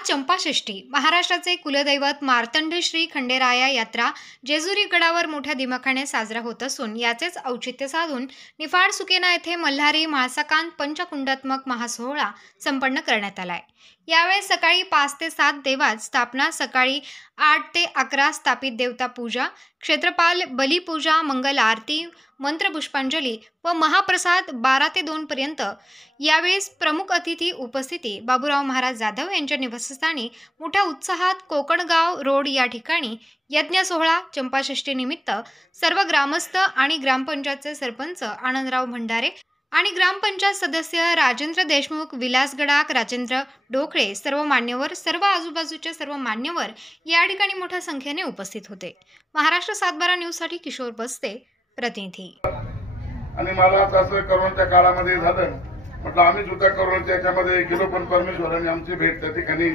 आज चंपाषष्ठी महाराष्ट्राचे कुलदैवत मार्तंड श्री खंडेराया यात्रा जेजुरी गडावर मोठ्या दिमाखाने साजरा होत असून याचेच औचित्य साधून निफाड सुकेना येथे मल्हारी म्हाळसाकांत पंचकुंडात्मक महासोहळा संपन्न करण्यात आलाय। यावेळी सकाळी 5 ते 7 देवात स्थापना, सकाळी 8 ते 11 स्थापित देवता पूजा, क्षेत्रपाल बलिपूजा, मंगल आरती, मंत्रपुष्पांजली व महाप्रसाद 12 ते 2 पर्यंत। यावेळी प्रमुख अतिथी उपस्थिती बाबूराव महाराज जाधव यांच्या निवासस्थानी मोठ्या उत्साहात कोकणगाव रोड या ठिकाणी यज्ञ सोहळा चंपाषष्ठी निमित्त सर्व ग्रामस्थ आणि ग्रामपंचायतचे सरपंच आनंदराव भंडारे आणि ग्रामपंचायत सदस्य राजेंद्र देशमुख, विलास गडाख, राजेंद्र डोकळे, सर्व मान्यवर, सर्व आजूबाजूचे सर्व मान्यवर या ठिकाणी मोठ्या संख्येने उपस्थित होते। महाराष्ट्र 7/12 न्यूज साठी किशोर बस्ते प्रतिनिधी। आणि मला असं करोनाच्या काळामध्ये झालं, म्हटलं आम्ही सुद्धा करोनाच्या याच्यामध्ये गेलो, पण परमेश्वराने आमची भेट त्या ठिकाणी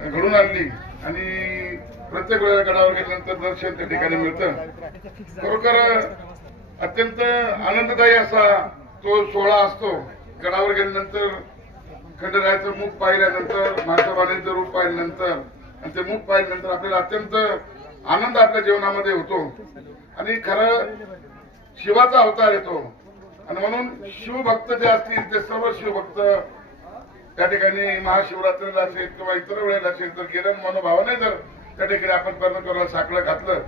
घडून आणली आणि प्रत्येक वेळेला गडावर गेल्यानंतर दर्शन त्या ठिकाणी मिळतं। खरोखर अत्यंत आनंददायी असा तो सोहळा असतो। गडावर गेल्यानंतर खंडेरायाचं मुख पाहिल्यानंतर, म्हाळसाबाईंचं रूप पाहिल्यानंतर आणि ते मुख पाहिल्यानंतर आपल्याला अत्यंत आनंद आपल्या जीवनामध्ये होतो आणि खरं शिवाचा अवतार येतो। आणि म्हणून शिवभक्त जे असतील ते सर्व शिवभक्त त्या ठिकाणी महाशिवरात्रीला असेल किंवा इतर वेळेला असेल तर गेल्या मनोभावाने जर त्या ठिकाणी आपण परमेश्वराला साकडं घातलं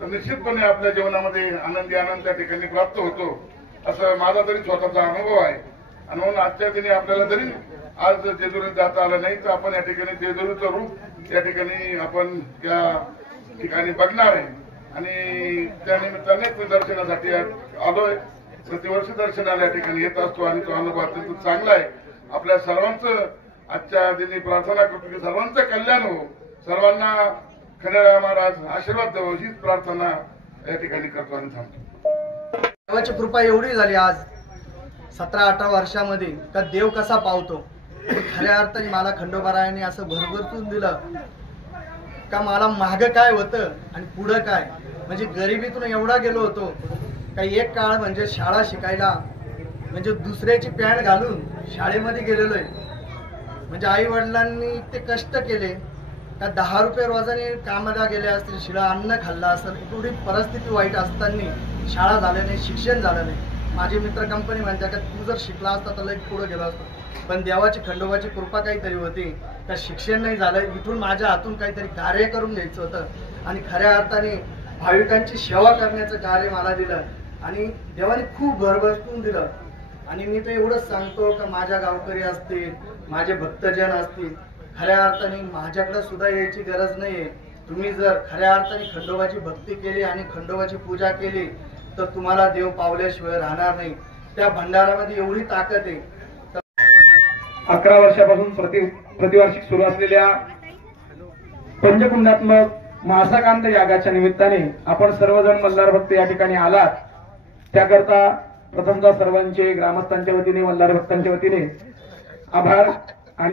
तर निश्चितपणे आपल्या जीवनामध्ये आनंदी आनंद त्या ठिकाणी प्राप्त होतो, असं माझा तरी स्वतःचा अनुभव आहे। आणि म्हणून आजच्या दिनी आपल्याला जरी आज जेजुरीत जाता आलं नाही तर आपण या ठिकाणी जेजुरीचं रूप या ठिकाणी आपण त्या ठिकाणी बघणार आहे आणि त्या निमित्ताने दर्शनासाठी आलोय। प्रतिवर्षी दर्शनाला या ठिकाणी येत असतो आणि तो अनुभव अत्यंत चांगला आहे। आपल्या सर्वांचं आजच्या दिनी प्रार्थना करतो की सर्वांचं कल्याण हो, सर्वांना खंडेराय महाराज आशीर्वाद द्यावं हीच प्रार्थना या ठिकाणी करतो आणि थांबतो। देवाची कृपा एवढी झाली आज 17-18 वर्षामध्ये का देव कसा पावतो। खऱ्या अर्थाने मला खंडोबारायाने असं भरभरून दिलं का मला मागं काय होतं आणि पुढं काय, म्हणजे गरिबीतून एवढा गेलो होतो का एक काळ म्हणजे शाळा शिकायला म्हणजे दुसऱ्याची पॅन्ट घालून शाळेमध्ये गेलेलो आहे। म्हणजे आई वडिलांनी ते कष्ट केले का 10 रुपये रोजाने कामाला गेले असतील, शिळा अन्न खाल्लं असेल, एवढी परिस्थिती वाईट असताना शाळा झाल्या नाही, शिक्षण झालं नाही। माझे मित्र कंपनी म्हणतात का तू जर शिकला असता तर लई पुढे गेला असता, पण देवाची खंडोबाची कृपा काहीतरी होती का शिक्षण नाही झालं, इथून माझ्या हातून काहीतरी कार्य करून घ्यायचं होतं आणि खऱ्या अर्थाने भाविकांची सेवा करण्याचं कार्य मला दिलं आणि देवाने खूप भरभरून दिलं। आणि मी तर एवढंच सांगतो का माझ्या गावकरी असतील, माझे भक्तजन असतील, खऱ्या अर्थाने माझ्याकडे सुद्धा यायची गरज नाहीये। तुम्ही जर खऱ्या अर्थाने खंडोबाची भक्ती केली आणि खंडोबाची पूजा केली तर तुम्हाला देव पावल्याशिवाय राहणार नाही। त्या भंडारामध्ये एवढी ताकद आहे। 11 वर्षापासून प्रतिवार्षिक सुरू असलेल्या पंचकुंडात्मक म्हाळसाकांत यागाच्या निमित्ताने आपण सर्वजण मल्हार भक्त या ठिकाणी आलात, त्याकरता प्रथमतः सर्वांचे ग्रामस्थांच्या वतीने, मल्हार भक्तांच्या वतीने आभार